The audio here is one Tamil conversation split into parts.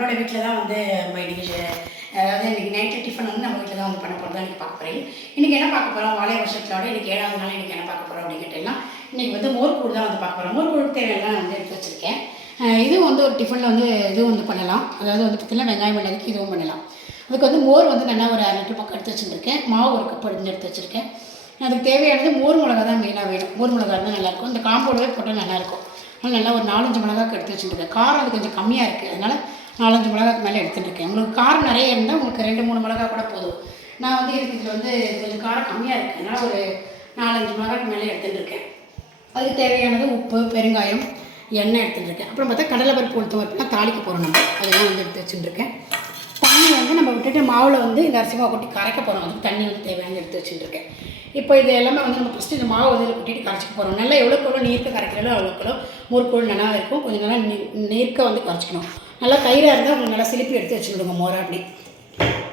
நம்மளோட வீட்டில் தான் வந்து நம்ம இன்றைக்கி அதாவது இன்றைக்கி நைட்டு டிஃபன் வந்து நம்ம வீட்டில் தான் வந்து பண்ண போகிறதா இன்றைக்கி பார்க்க போகிறேன் இன்றைக்கி என்ன பார்க்க போகிறோம் வாழைய வருஷத்தோட இன்றைக்கி ஏழாவது நாள் இன்றைக்கி என்ன பார்க்க போகிறோம் அப்படின்னு கேட்டிங்கன்னா இன்றைக்கி வந்து மோர்கூடு தான் வந்து பார்க்க போகிறோம் மோர்கூடு தேவையெல்லாம் வந்து எடுத்து வச்சுருக்கேன். இதுவும் வந்து ஒரு டிஃபனில் வந்து இதுவும் வந்து பண்ணலாம். அதாவது வந்து பார்த்திங்கன்னா வெங்காயம் பண்ணதுக்கு இதுவும் பண்ணலாம். அதுக்கு வந்து மோர் வந்து நல்லா ஒரு அரை லிட்டர் பக்கம் எடுத்து வச்சுருக்கேன். மாவு ஒரு கப் எடுத்து எடுத்து வச்சுருக்கேன். அதுக்கு தேவையானது மோர் மிளகா தான் மெயினாக வேணும். மோர் மிளகா தான் நல்லாயிருக்கும் இந்த காம்போடவே போட்டால் நல்லாயிருக்கும் அதனால் நல்லா ஒரு நாலஞ்சு மிளகாக்கு எடுத்து வச்சுருக்கேன். காரம் அது கொஞ்சம் கம்மியாக இருக்குது அதனால் நாலஞ்சு மிளகாக்கு மேலே எடுத்துகிட்டு இருக்கேன் உங்களுக்கு காரம் நிறைய இருந்தால் உங்களுக்கு ரெண்டு மூணு மிளகா கூட போதும். நான் வந்து எனக்கு இதில் வந்து கொஞ்சம் காரம் கம்மியாக இருக்குது அதனால் ஒரு நாலஞ்சு மிளகாக்கு மேலே எடுத்துகிட்டு இருக்கேன் அதுக்கு தேவையானது உப்பு பெருங்காயம் எண்ணெய் எடுத்துகிட்டுருக்கேன் அப்புறம் பார்த்தா கடலைப்பருப்பு உளுத்தம் பருப்புலாம் தாளிக்க போகிறோம் நம்ம. அதெல்லாம் வந்து எடுத்து வச்சுட்டுருக்கேன். தண்ணி வந்து நம்ம விட்டுட்டு மாவில் வந்து இந்த அரிசி மாவு கொட்டி கரைக்க போகிறோம் அதுக்கு தண்ணி வந்து தேவையான எடுத்து வச்சுட்டுருக்கேன். இப்போ இது எல்லாமே வந்து நம்ம ஃபஸ்ட்டு இந்த மாவு வந்து கொட்டிட்டு கரைச்சிக்க போகிறோம் நல்லா எவ்வளோக்கு எவ்வளோ நீர்க்க கரைக்கிறதோ அவ்வளோக்கு மோர்கூழ் நல்லா இருக்கும். கொஞ்சம் நல்லா நீ நீர்க்க வந்து கரைச்சிக்கணும். நல்லா தயிராக இருந்தால் உங்களுக்கு நல்லா சிலிப்பி எடுத்து வச்சுக்கிடுங்க மோரை அப்படி.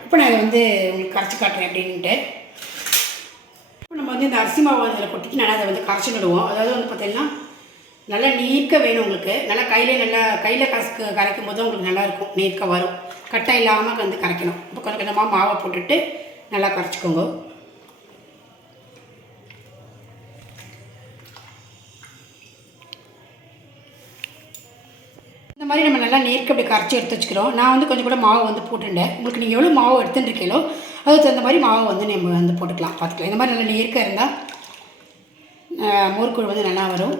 இப்போ நான் இதை வந்து உங்களுக்கு கரைச்சி காட்டுறேன் அப்படின்ட்டு. இப்போ நம்ம வந்து இந்த அரிசி மாவு அதில் கொட்டிட்டு நல்லா அதை வந்து கரைச்சிக்கிடுவோம் அதாவது வந்து பார்த்தீங்கன்னா நல்லா நீர்க்க வேணும் உங்களுக்கு. நல்லா கையில் நல்லா கையில் கசக்கு கரைக்கும் போது உங்களுக்கு நல்லாயிருக்கும் நீர்க்க வரும். கட்டை இல்லாமல் வந்து கரைக்கணும். இப்போ கொஞ்சம் கொஞ்சமாக மாவை போட்டுட்டு நல்லா கரைச்சிக்கோங்க. இந்த மாதிரி நம்ம நல்லா நேருக்கு அப்படி கரைச்சி எடுத்து வச்சுக்கிறோம். நான் வந்து கொஞ்சம் கூட மாவு வந்து போட்டுட்டேன் உங்களுக்கு நீங்கள் எவ்வளோ மாவு எடுத்துட்டுருக்கீங்களோ அதுக்கு தகுந்த மாதிரி மாவு வந்து நம்ம வந்து போட்டுக்கலாம். பார்த்துக்கலாம். இந்த மாதிரி நல்லா நேர்க்க இருந்தால் மோர்க்குழு வந்து நல்லா வரும்.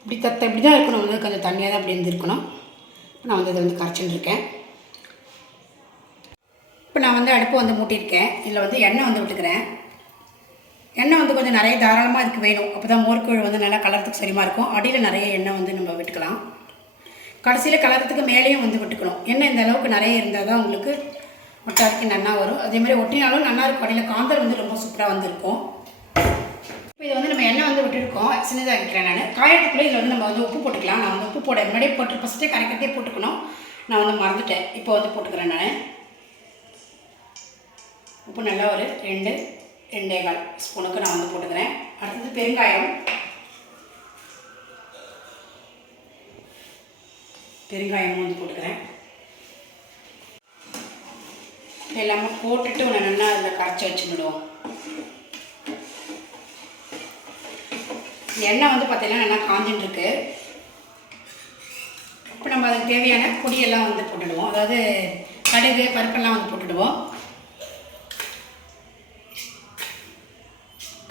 இப்படி தத்த இப்படி தான் இருக்கணும். வந்து கொஞ்சம் தண்ணியாக தான் அப்படி இருந்திருக்கணும். நான் வந்து இதை வந்து கரைச்சிட்டுருக்கேன் இப்போ நான் வந்து அடுப்பு வந்து மூட்டியிருக்கேன். இதில் வந்து எண்ணெய் வந்து விட்டுக்கிறேன். எண்ணெய் வந்து கொஞ்சம் நிறைய தாராளமாக இதுக்கு வேணும். அப்போ தான் மோர்க்கூழ் வந்து நல்லா கலரத்துக்கு சரிமாக இருக்கும். அடியில் நிறைய எண்ணெய் வந்து நம்ம விட்டுக்கலாம். கடைசியில் கலரத்துக்கு மேலேயும் வந்து விட்டுக்கணும். எண்ணெய் இந்த அளவுக்கு நிறைய இருந்தால் தான் உங்களுக்கு ஒட்டாதுக்கு நன்னா வரும். அதே மாதிரி ஒட்டினாலும் நல்லா இருக்கும். அடியில் காந்தல் வந்து ரொம்ப சூப்பராக வந்திருக்கும். இப்போ இது வந்து நம்ம எண்ணெய் வந்து விட்டுருக்கோம். சின்னதாக இருக்கிறேன் நான். காயத்துக்குள்ளே இதில் வந்து நம்ம வந்து உப்பு போட்டுக்கலாம். நான் வந்து உப்பு போட முன்னாடியே போட்டு ஃபஸ்ட்டே கரைக்கிறதே போட்டுக்கணும். நான் வந்து மறந்துட்டேன். இப்போ வந்து போட்டுக்கிறேன் நான். உப்பு நல்லா ஒரு ரெண்டு ரெண்டே கால் ஸ்பூனுக்கு நான் வந்து போட்டுக்கிறேன். அடுத்தது பெருங்காயம். பெருங்காயமும் வந்து போட்டுக்கிறேன். எல்லாமே போட்டுட்டு உன்னை நல்லா அதில் கரைச்சி வச்சுக்கிடுவோம். எண்ணெய் வந்து பார்த்தீங்கன்னா நல்லா காஞ்சிட்டு இருக்கு இப்போ நம்ம அதுக்கு தேவையான பொடியெல்லாம் வந்து போட்டுடுவோம். அதாவது கடுகு பருப்பெல்லாம் வந்து போட்டுடுவோம்.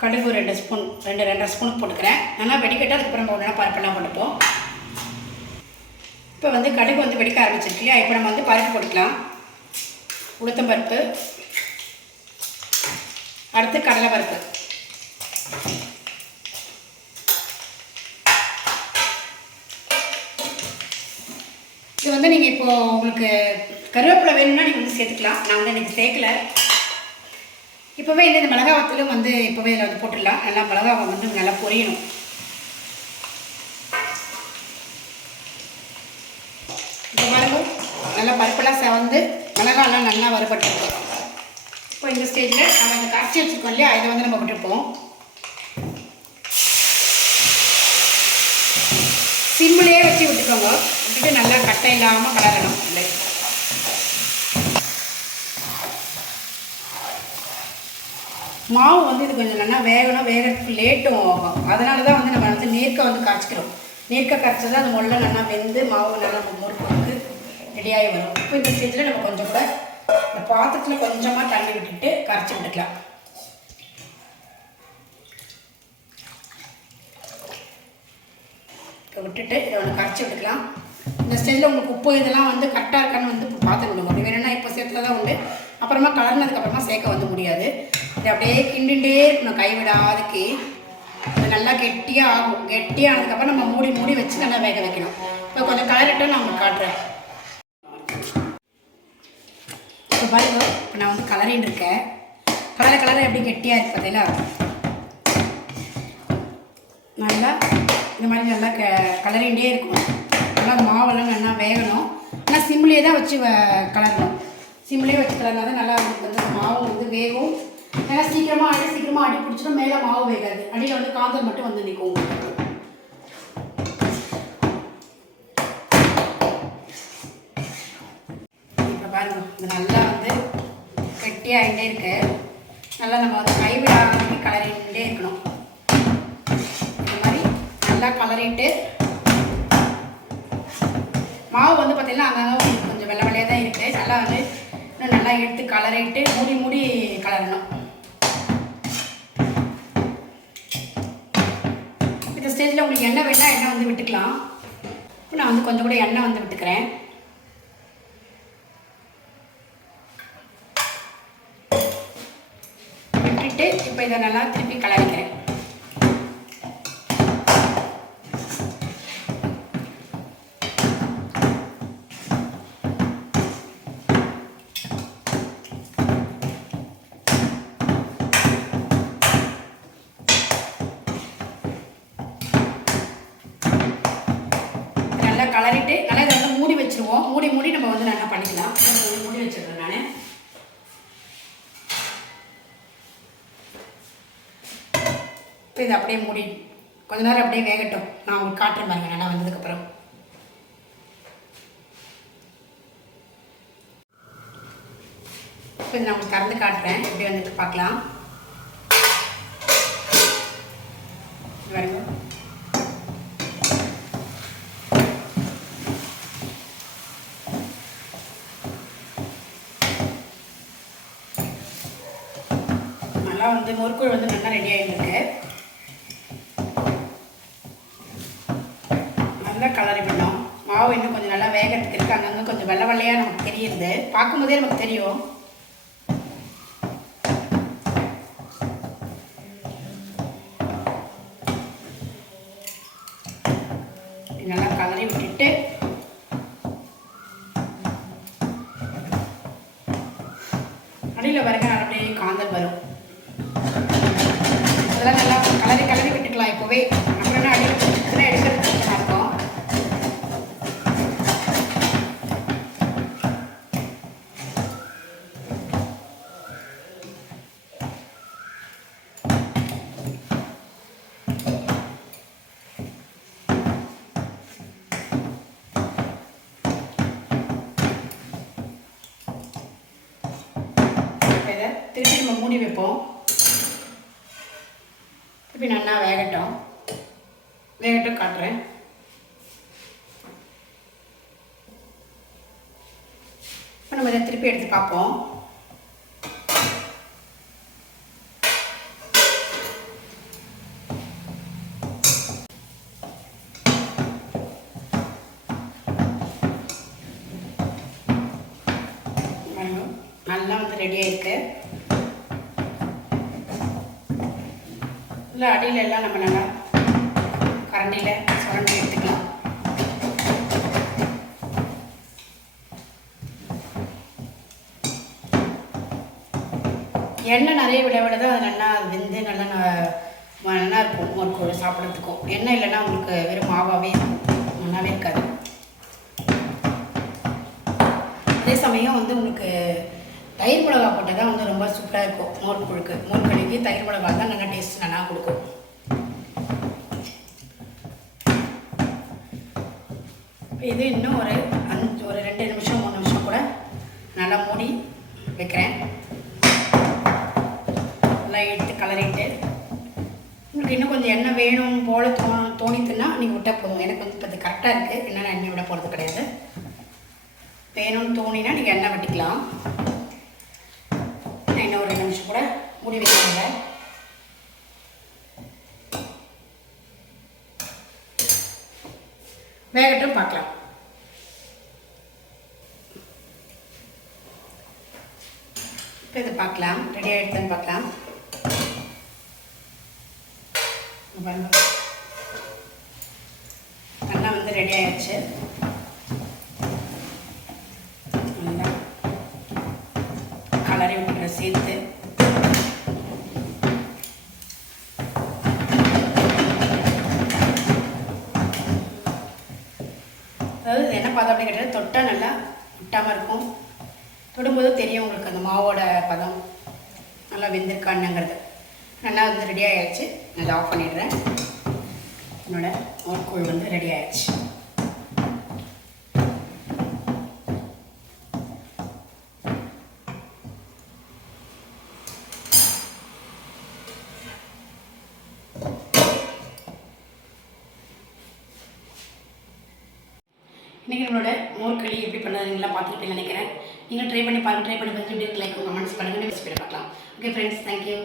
கடுகு ரெண்டு ஸ்பூன் ரெண்டு ரெண்டரை ஸ்பூன் போட்டுக்கிறேன். நல்லா வெடிக்கட்டு அதுக்கப்புறம் நம்ம ஒன்றா பருப்பெல்லாம் போட்டுப்போம் இப்போ வந்து கடுகு வந்து வெடிக்க ஆரம்பிச்சிருக்கு இல்லையா? இப்போ நம்ம வந்து பருப்பு போட்டுக்கலாம் உளுத்தம் பருப்பு. அடுத்து கடலை பருப்பு இது வந்து நீங்கள் இப்போ உங்களுக்கு கருவேப்பிலை வேணும்னா நீங்கள் வந்து சேர்த்துக்கலாம். நான் வந்து எனக்கு சேர்க்கல. இப்போவே இந்த மிளகாவத்திலும் வந்து இப்போவே இதில் வந்து போட்டுடலாம். நல்லா மிளகாவை வந்து நல்லா பொரியணும் இப்போ பாருங்க நல்லா பருப்பெல்லாம் செவந்து மிளகாலாம் நல்லா வறுபட்டுருக்கோம் இப்போ இந்த ஸ்டேஜில் நம்ம இந்த கரைச்சி வச்சுருக்கோம் இல்லையா? இதை வந்து நம்ம விட்டுருப்போம். சிம்மிலே வச்சு விட்டுக்கோங்க. விட்டுட்டு நல்லா கட்டை இல்லாமல் கலரணும் இல்லை. மாவு வந்து இது கொஞ்சம் நல்லா வேகணும். வேகிறதுக்கு லேட்டும் ஆகும். அதனால தான் வந்து நம்ம வந்து நீர்க்க வந்து கரைச்சிக்கிறோம். நீர்க்க கரைச்சா அந்த முள்ள நல்லா வெந்து மாவு நல்லா நம்ம ரெடியாகி வரும். இப்போ இந்த ஸ்டேஜில் நம்ம கொஞ்சம் கூட இந்த பாத்திரத்தில் கொஞ்சமாக தண்ணி விட்டுட்டு கரைச்சி விட்டுக்கலாம் இப்போ விட்டுட்டு இதை ஒன்று கரைச்சி விட்டுக்கலாம் இந்த ஸ்டேஜில் உங்களுக்கு உப்பு இதெல்லாம் வந்து கரெக்டாக இருக்கான்னு வந்து பார்த்துக்கணும் அப்படி வேணும்னா இப்போ சேர்த்துல தான் உண்டு. அப்புறமா கலர்னதுக்கப்புறமா சேர்க்க வந்து முடியாது. இது அப்படியே கிண்டிகிட்டே இருக்கணும் கைவிடாதுக்கு அது நல்லா கெட்டியாக ஆகும். கெட்டியானதுக்கப்புறம் நம்ம மூடி மூடி வச்சு நல்லா வேக வைக்கணும். இப்போ கொஞ்சம் கலரிட்டு நான் உங்களுக்கு காட்டுறேன். இப்போ பாருங்க இப்போ நான் வந்து கலரின்னு இருக்கேன். கலர கலர் எப்படி கெட்டியாக இருக்கு பார்த்தீங்களா? நல்லா இந்த மாதிரி நல்லா க கலரிண்டே இருக்கும். நல்லா மாவெல்லாம் நல்லா வேகணும். ஆனால் சிம்லேயே தான் வச்சு வ- கலரணும் சிம்லேயே வச்சு கலர்னா தான் நல்லா உங்களுக்கு வந்து மாவு வந்து வேகும். ஏன்னா சீக்கிரமாக அடி சீக்கிரமாக அடி பிடிச்சிடும் மேலே மாவு வேகாது. அடியில் வந்து காந்தல் மட்டும் வந்து நிற்கும் பாருங்கள் இது நல்லா கெட்டியாகிட்டே இருக்கு. நல்லா நம்ம வந்து கைவிடாமல் கலரிட்டே இருக்கணும். இந்த மாதிரி நல்லா கலரிட்டு மாவு வந்து பார்த்திங்கன்னா அங்கங்கே கொஞ்சம் வெள்ளை வெள்ளையாக தான் இருக்குது நல்லா வந்து இன்னும் நல்லா எடுத்து கலரிட்டு மூடி மூடி கலரணும். இந்த ஸ்டேஜில் உங்களுக்கு எண்ணெய் வேணால் எண்ணெய் வந்து விட்டுக்கலாம். இப்போ நான் வந்து கொஞ்சம் கூட எண்ணெய் வந்து விட்டுக்கிறேன் விட்டுட்டு இப்போ இதை நல்லா திருப்பி கலரிக்கிறேன் நல்லா கலரிட்டு நல்லா இதை வந்து மூடி வச்சிருவோம். மூடி மூடி நம்ம வந்து நல்லா பண்ணிக்கலாம் இதை வந்து மூடி வச்சிடுறேன் நான் ஃபஸ்ட்டு இதை அப்படியே மூடி கொஞ்ச நேரம் அப்படியே வேகட்டும். நான் உங்களுக்கு காட்டுறேன் பாருங்க நல்லா வந்ததுக்கப்புறம். இப்போ நான் உங்களுக்கு திறந்து காட்டுறேன். எப்படி வந்துட்டு பார்க்கலாம். நல்லா வந்து முறுக்குள் வந்து நல்லா ரெடி ஆகிருக்கு நல்லா கலரி பண்ணோம் மாவு இன்னும் கொஞ்சம் நல்லா வேகறதுக்கு இருக்கு அங்கங்கே கொஞ்சம் வெள்ளை வெள்ளையாக நமக்கு தெரியுது. பார்க்கும்போதே நமக்கு தெரியும். நல்லா கலரி விட்டுட்டு. அடியில் பாருங்க நல்லா அப்படியே காந்தல் வரும். அதெல்லாம் நல்லா கலரி கலரி விட்டுக்கலாம் இப்போவே அப்புறம் என்ன அடியில் இதெல்லாம் எடுக்கிறது கஷ்டமாக இருக்கும் இப்ப இதை திருப்பி நம்ம மூடி வைப்போம். திருப்பி நல்லா வேகட்டும்? வேகட்டும் காட்டுறேன். இப்போ நம்ம இதை திருப்பி எடுத்து பார்ப்போம் பாருங்க, நல்லா வந்து ரெடி ஆயிருக்கு இல்லை அடியில எல்லாம் நம்ம நல்லா கரண்டியில் சுரண்டி எடுத்துக்கலாம். எண்ணெய் நிறைய விட விட தான் அது நல்லா வெந்து நல்லா நல்லா இருக்கும் ஒரு சாப்பிட்றதுக்கும். எண்ணெய் இல்லைன்னா உங்களுக்கு வெறும் மாவாகவே இருக்கும் நல்லாவே இருக்காது. அதே சமயம் வந்து உங்களுக்கு தயிர் மிளகா போட்டால் தான் வந்து ரொம்ப சூப்பராக இருக்கும். மோர் குழுக்கு மோர் கழுவி தயிர் மிளகா தான் நல்லா டேஸ்ட் நல்லா கொடுக்கும். இது இன்னும் ஒரு அஞ்சு ஒரு ரெண்டு நிமிஷம் மூணு நிமிஷம் கூட நல்லா மூடி வைக்கிறேன். நல்லா எடுத்து கலரிட்டு. உங்களுக்கு இன்னும் கொஞ்சம் எண்ணெய் வேணும் போல தோ தோணித்துன்னா நீங்கள் விட்டால் போதும். எனக்கு வந்து இப்போ அது கரெக்டாக இருக்குது என்ன எண்ணெய் விட போகிறது கிடையாது. வேணும்னு தோணினா நீங்கள் எண்ணெய் வெட்டிக்கலாம். இன்னும் ஒரு ரெண்டு நிமிஷம் கூட மூடி வைக்கிறாங்க வேகட்டும் பார்க்கலாம். இப்போ இது பார்க்கலாம். ரெடி ஆகிடுதுன்னு பார்க்கலாம். நல்லா வந்து ரெடி ஆயிடுச்சு நல்லா கலரி விட்டுற சேர்த்து பதம் இது அப்படி கேட்டால் தொட்டால் நல்லா விட்டாமல் இருக்கும். தொடும்போது தெரியும் உங்களுக்கு அந்த மாவோட பதம் நல்லா வெந்திருக்கான்னுங்கிறது. நல்லா வந்து ரெடி ஆகிடுச்சு நான் ஆஃப் பண்ணிடுறேன். என்னோடய மோர்கோள் வந்து ரெடி ஆகிடுச்சு இன்றைக்கி நம்மளோட மோர்களி எப்படி பண்ணுறதுங்களா பார்த்துருப்பீங்கன்னு நினைக்கிறேன். நீங்கள் ட்ரை பண்ணி பாருங்கள் ட்ரை பண்ணி பார்த்துட்டு எப்படி லைக் கமெண்ட்ஸ் பண்ணுங்கள் நெக்ஸ்ட் வீடியோ பார்க்கலாம். Okay friends thank you